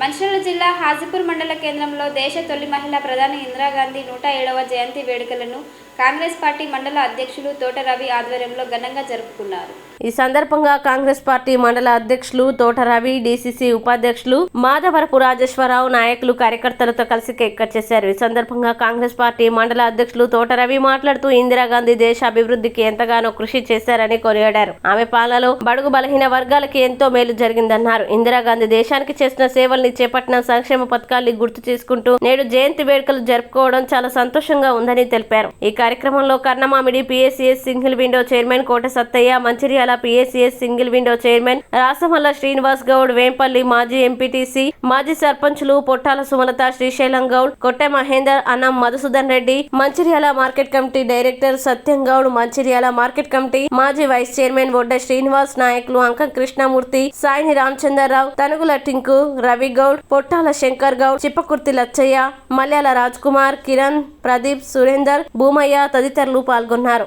మంచిర్యాల జిల్లా హాజీపూర్ మండల కేంద్రంలో దేశ తొలి మహిళా ప్రధాని ఇందిరాగాంధీ 107వ జయంతి వేడుకలను కాంగ్రెస్ పార్టీ మండల అధ్యక్షులు తోట రవి ఆధ్వర్యంలో ఘనంగా జరుపుకున్నారు. ఈ సందర్భంగా కాంగ్రెస్ పార్టీ మండల అధ్యక్షులు తోట రవి, డీసీసీ ఉపాధ్యక్షులు మాధవరపు రాజేశ్వరరావు నాయకులు కార్యకర్తలతో కలిసి కేక్ కట్ చేశారు. ఈ సందర్భంగా కాంగ్రెస్ పార్టీ మండల అధ్యక్షులు తోట రవి మాట్లాడుతూ ఇందిరాగాంధీ దేశ అభివృద్ధికి ఎంతగానో కృషి చేశారని కొనియాడారు. ఆమె పాలనలో బడుగు బలహీన వర్గాలకి ఎంతో మేలు జరిగిందన్నారు. ఇందిరాగాంధీ దేశానికి చేసిన సేవల్ని, చేపట్టిన సంక్షేమ పథకాల్ని గుర్తు చేసుకుంటూ నేడు జయంతి వేడుకలు జరుపుకోవడం చాలా సంతోషంగా ఉందని తెలిపారు. ఈ కార్యక్రమంలో Karnamamidi PSCS single window chairman Kota Sattaiah, Mancherial PSCS single window chairman Rasamalla Srinivas Goud, Vempalli మాజీ ఎంపీటీసీ, మాజీ సర్పంచులు పొట్టాల Sumalatha, Srisailam Goud, Kotte Mahender, Annam Madhusudan Reddy, Mancherial market committee director Satyam Goud, Mancherial market committee మాజీ వైస్ చైర్మన్ బొడ్డ శ్రీనివాస్, నాయకులు అంకం కృష్ణమూర్తి, సాయిని రామచంద్రరావు, తనుగుల టింకు, రవి గౌడ్, పొట్టాల శంకర్ గౌడ్, చిప్పకుర్తి లచ్చయ్య, మల్యాల రాజ్ కుమార్, కిరణ్, ప్రదీప్, సురేందర్, భూమయ్య తదితరులు పాల్గొన్నారు.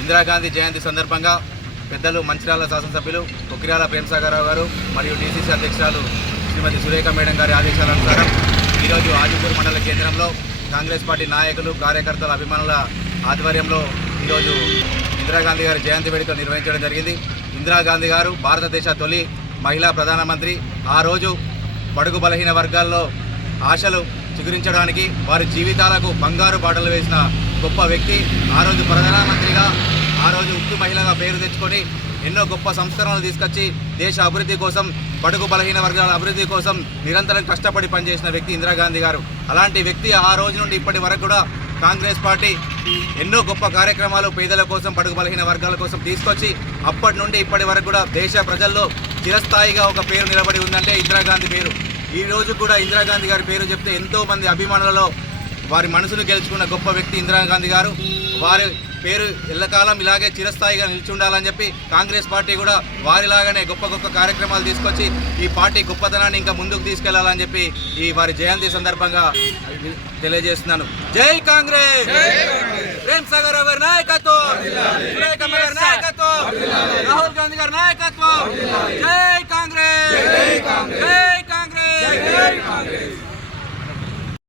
ఇందిరాగాంధీ జయంతి సందర్భంగా పెద్దలు మంచిర్యాల శాసనసభ్యులు కొక్కిరాల ప్రేమసాగరరావు గారు మరియు డీసీసీ అధ్యక్షురాలు శ్రీమతి సురేఖ మేడం గారి ఆదేశానుసారం ఈరోజు హాజీపూర్ మండల కేంద్రంలో కాంగ్రెస్ పార్టీ నాయకులు, కార్యకర్తల, అభిమానుల ఆధ్వర్యంలో ఈరోజు ఇందిరాగాంధీ గారి జయంతి వేడుకలు నిర్వహించడం జరిగింది. ఇందిరాగాంధీ గారు భారతదేశ తొలి మహిళా ప్రధానమంత్రి. ఆ రోజు బడుగు బలహీన వర్గాల్లో ఆశలు చిగురించడానికి వారి జీవితాలకు బంగారు బాటలు వేసిన గొప్ప వ్యక్తి. ఆ రోజు ప్రధానమంత్రిగా, ఆ రోజు ఉక్కు మహిళగా పేరు తెచ్చుకొని ఎన్నో గొప్ప సంస్కరణలు తీసుకొచ్చి దేశ అభివృద్ధి కోసం, బడుగు బలహీన వర్గాల అభివృద్ధి కోసం నిరంతరం కష్టపడి పనిచేసిన వ్యక్తి ఇందిరాగాంధీ గారు. అలాంటి వ్యక్తి ఆ రోజు నుండి ఇప్పటి వరకు కూడా కాంగ్రెస్ పార్టీ ఎన్నో గొప్ప కార్యక్రమాలు పేదల కోసం, బడుగు బలహీన వర్గాల కోసం తీసుకొచ్చి అప్పటి నుండి ఇప్పటి వరకు కూడా దేశ ప్రజల్లో చిరస్థాయిగా ఒక పేరు నిలబడి ఉందంటే ఇందిరాగాంధీ పేరు. ఈ రోజు కూడా ఇందిరాగాంధీ గారి పేరు చెప్తే ఎంతోమంది అభిమానులలో వారి మనసును గెలుచుకున్న గొప్ప వ్యక్తి ఇందిరాగాంధీ గారు. వారి పేరు ఎల్లకాలం ఇలాగే చిరస్థాయిగా నిలిచి ఉండాలని చెప్పి కాంగ్రెస్ పార్టీ కూడా వారిలాగానే గొప్ప గొప్ప కార్యక్రమాలు తీసుకొచ్చి ఈ పార్టీ గొప్పతనాన్ని ఇంకా ముందుకు తీసుకెళ్లాలని చెప్పి ఈ వారి జయంతి సందర్భంగా తెలియజేస్తున్నాను. జై కాంగ్రెస్! ప్రేమసాగర్ గారి నాయకత్వం, సురేఖ గారి నాయకత్వం, రాహుల్ గాంధీ గారి నాయకత్వం. జై కాంగ్రెస్! జై కాంగ్రెస్! జై కాంగ్రెస్!